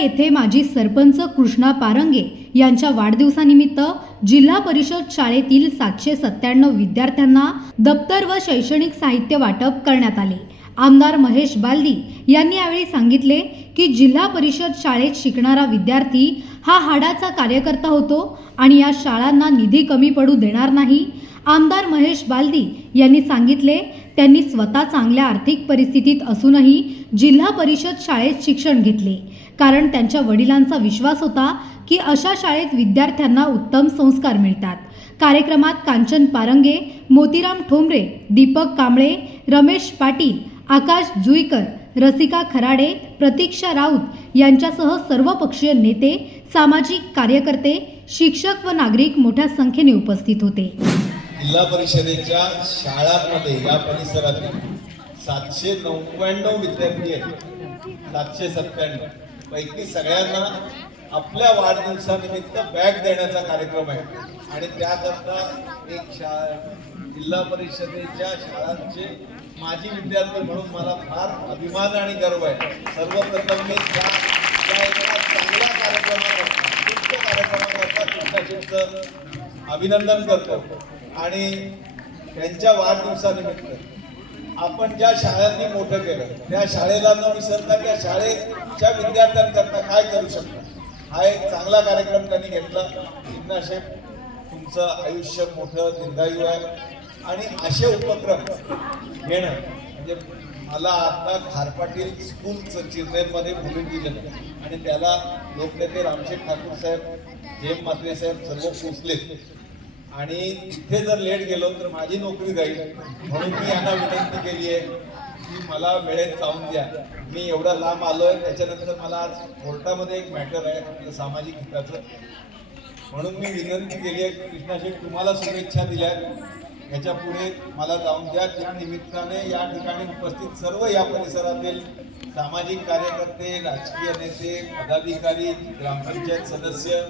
येथे माजी सरपंच कृष्णा पारंगे यांच्या वाढदिवसानिमित्त जिल्हा परिषद शाळेतील सातशे सत्त्याण्णव विद्यार्थ्यांना दप्तर व शैक्षणिक साहित्य वाटप करण्यात आले. आमदार महेश बालदी यांनी यावेळी सांगितले की जिल्हा परिषद शाळेत शिकणारा विद्यार्थी हा हाडाचा कार्यकर्ता होतो आणि या शाळांना निधी कमी पडू देणार नाही. आमदार महेश बालदी यांनी सांगितले त्यांनी स्वतः चांगल्या आर्थिक परिस्थितीत असूनही जिल्हा परिषद शाळेत शिक्षण घेतले. कारण त्यांच्या वडिलांचा विश्वास होता की अशा शाळेत विद्यार्थ्यांना उत्तम संस्कार मिळतात. कार्यक्रमात कांचन पारंगे मोतीराम ठोंबरे दीपक कांबळे रमेश पाटील आकाश जुईकर रसिका खराडे प्रतीक्षा राऊत यांच्यासह सर्वपक्षीय नेते सामाजिक कार्यकर्ते शिक्षक व नागरिक मोठ्या संख्येने उपस्थित होते. जिल्हा परिषदेच्या शाळांमध्ये या परिसरातील सातशे नव्याण्णव विद्यार्थी आहेत. सातशे सत्त्याण्णव. पैकी सगळ्यांना आपल्या वाढदिवसानिमित्त बॅग देण्याचा कार्यक्रम आहे. आणि त्याकरता एक शा जिल्हा परिषदेच्या शाळांचे माजी विद्यार्थी म्हणून मला फार अभिमान आणि गर्व आहे. सर्वप्रथम मी त्या त्या एका चांगल्या कार्यक्रमाकरता उत्कृष्ट कार्यक्रमाकरता कृष्णाजींचं अभिनंदन करतो. आणि त्यांच्या वाढदिवसानिमित्त आपण ज्या शाळांनी मोठं केलं त्या शाळेला न विसरता त्या शाळेच्या विद्यार्थ्यांकरता काय करू शकतो? हा एक चांगला कार्यक्रम त्यांनी घेतला. शेफ तुमचं आयुष्य मोठं दीर्घायू आहे. आणि असे उपक्रम घेणं म्हणजे मला आता खारपाटील स्कूलचं चिल्ड्रेनमध्ये बोलून दिलं आणि त्याला लोकनेते रामशेठ ठाकूर साहेब जेम मात्रे साहेब सर्व पोचले आणि तिथे जर लेट गेलो तर माझी नोकरी जाईल. म्हणून मी यांना विनंती केली आहे की मला वेळेत जाऊन द्या. मी एवढा लांब आलो आहे त्याच्यानंतर मला आज कोर्टामध्ये एक मॅटर आहे आपलं सामाजिक हिताचं. म्हणून मी विनंती केली आहे कृष्णा तुम्हाला शुभेच्छा दिल्या याच्यापुढे मला जाऊन द्या. त्या निमित्ताने या ठिकाणी उपस्थित सर्व या परिसरातील सामाजिक कार्यकर्ते राजकीय नेते पदाधिकारी ग्रामपंचायत सदस्य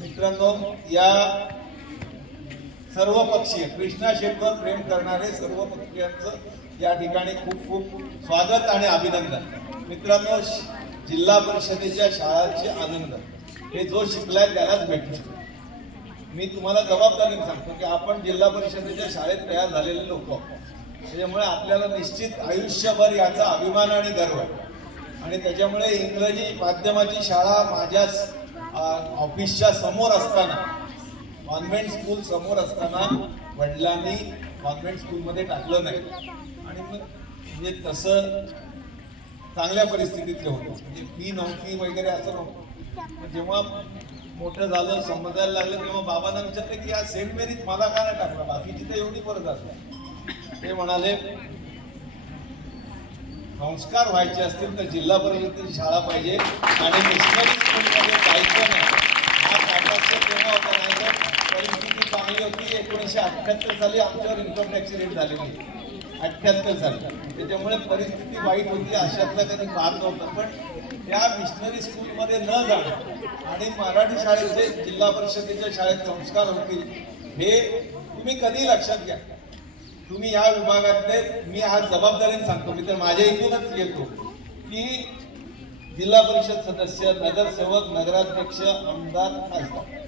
मित्रांनो या सर्व पक्षीय कृष्णा शेठवर प्रेम करणारे सर्व पक्षीयांचं या ठिकाणी खूप खूप स्वागत आणि अभिनंदन. मित्रांनो श- जिल्हा परिषदेच्या शाळांचे आनंद. हे जो शिकलाय त्यालाच भेटतो मी तुम्हाला जबाबदारीने सांगतो की आपण जिल्हा परिषदेच्या शाळेत तयार झालेले लोक आहोत. त्याच्यामुळे आपल्याला निश्चित आयुष्यभर याचा अभिमान आणि गर्व आहे. आणि त्याच्यामुळे इंग्रजी माध्यमाची शाळा माझ्या ऑफिसच्या समोर असताना कॉन्व्हेंट स्कूल समोर असताना वडिलांनी कॉन्व्हेंट स्कूलमध्ये टाकलं नाही. आणि मग म्हणजे तसं चांगल्या परिस्थितीतले होतो. म्हणजे फी नव्हती वगैरे असं नव्हतं. जेव्हा मोठं झालं समजायला लागलं तेव्हा बाबांना विचारलं की या सेंट मेरीत मला का नाही टाकलं? बाकीची तर एवढी परत असतात ते म्हणाले संस्कार व्हायचे असतील तर जिल्हा परिषदेची शाळा पाहिजे आणि मिशनरी स्कूलमध्ये जायचं नाही. हा काटाचं तेव्हा होता नाही तर चांगली होती एकोणीसशे अठ्ठ्याहत्तर साली आमच्यावर इन्कम टॅक्सची रेट झालेली अठ्ठ्याहत्तर साली. त्याच्यामुळे परिस्थिती वाईट होती अशातला कधी भाग नव्हता. पण त्या मिशनरी स्कूलमध्ये न जाणं आणि मराठी शाळेचे जिल्हा परिषदेच्या शाळेत संस्कार होतील हे तुम्ही कधी लक्षात घ्या. तुम्ही या विभागातले मी आज जबाबदारीने सांगतो मी तर माझ्या इथूनच येतो की जिल्हा परिषद सदस्य नगरसेवक नगराध्यक्ष आमदार खासदार.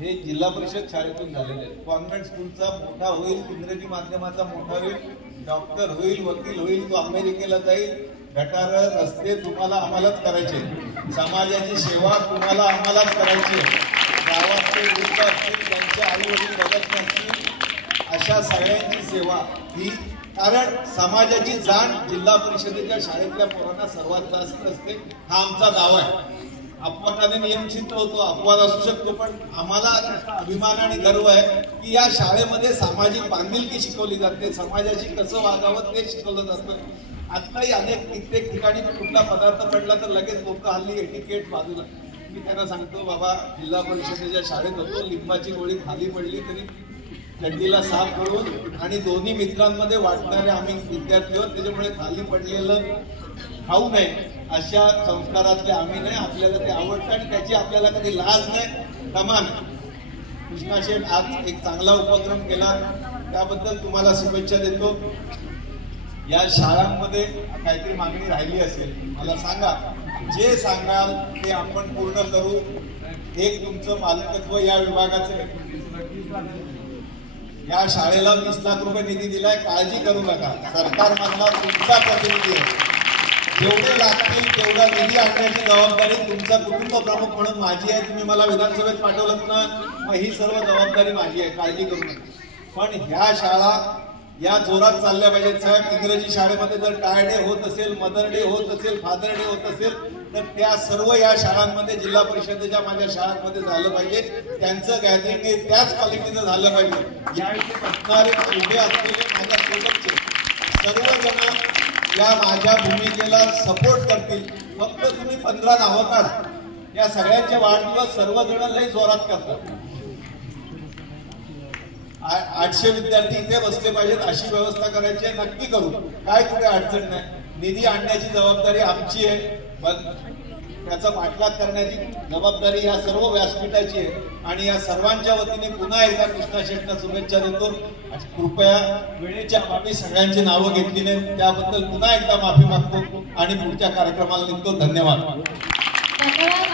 हे जिल्हा परिषद शाळेतून झालेले आहेत. कॉन्व्हेंट स्कूलचा मोठा होईल इंग्रजी माध्यमाचा मोठा होईल डॉक्टर होईल वकील होईल तो अमेरिकेला जाईल. गटार रस्ते तुम्हाला आम्हालाच करायचे समाजाची सेवा तुम्हाला आम्हालाच करायची आहे. गावातले वृद्ध असतील त्यांचे आईवडील बघत नसतील अशा सगळ्यांची सेवा ही कारण समाजाची जाण जिल्हा परिषदेच्या शाळेतल्या पोरांना सर्वात जास्त असते. हा आमचा दावा आहे. अपवादाने नियमचित होतो अपवाद असू शकतो पण आम्हाला अभिमान आणि गर्व आहे की या शाळेमध्ये सामाजिक बांधिलकी शिकवली जाते समाजाशी कसं वागावं ते शिकवलं जातं. आत्ताही अनेक कित्येक ठिकाणी कुठला पदार्थ पडला तर लगेच लोक हल्ली एटिकेट बाजूला. मी त्यांना सांगतो बाबा जिल्हा परिषदेच्या शाळेत होतो लिंबाची गोळी खाली पडली तरी थंडीला साफ करून आणि दोन्ही मित्रांमध्ये वाटणारे आम्ही विद्यार्थी आहोत त्याच्यामुळे खाली पडलेलं खाऊ नये. अशा संस्कारातले आम्ही नाही. आपल्याला ते आवडतं आणि त्याची आपल्याला कधी लाज नाही. समान. कृष्णा शेठ आज एक चांगला उपक्रम केला. त्याबद्दल तुम्हाला शुभेच्छा देतो. या शाळांमध्ये काहीतरी मागणी राहिली असेल. मला सांगा. जे सांगाल ते आपण पूर्ण करू. एक तुमचं मालकत्व या विभागाचं या शाळेला वीस लाख रुपये निधी दिलाय. काळजी करू नका. सरकार मधला तुमचा प्रतिनिधी आहे. जेवढे लागतील तेवढा निधी आणण्याची जबाबदारी तुमचा कुटुंब प्रमुख म्हणून माझी आहे. तुम्ही मला विधानसभेत पाठवलं ना मग ही सर्व जबाबदारी माझी आहे काळजी करू नका. पण ह्या शाळा या जोरात चालल्या पाहिजेत साहेब. इंग्रजी शाळेमध्ये जर टाय डे होत असेल मदर डे होत असेल फादर डे होत असेल तर त्या सर्व या शाळांमध्ये जिल्हा परिषदेच्या माझ्या शाळांमध्ये झालं पाहिजे. त्यांचं गॅदरिंग हे त्याच क्वालिटीचं झालं पाहिजे. या इथे उभे असलेले माझ्या सोबतचे सर्वजण या माझ्या भूमिकेला सपोर्ट करतील. फक्त तुम्ही पंधरा नावं काढा. या सगळ्यांचे वाढदिवस सर्वजण लय जोरात करतात. आठशे विद्यार्थी इथे बसले पाहिजेत अशी व्यवस्था करायची आहे नक्की करू. काय कुठे अडचण नाही. निधी आणण्याची जबाबदारी आमची आहे. पण त्याचा पाठलाग करण्याची जबाबदारी या सर्व व्यासपीठाची आहे. आणि या सर्वांच्या वतीने पुन्हा एकदा कृष्णा शेटना शुभेच्छा देतो. आणि कृपया वेळेच्या अभावी सगळ्यांची नावं घेतली नाही त्याबद्दल पुन्हा एकदा माफी मागतो आणि पुढच्या कार्यक्रमाला निघतो. धन्यवाद. धन्यवाद.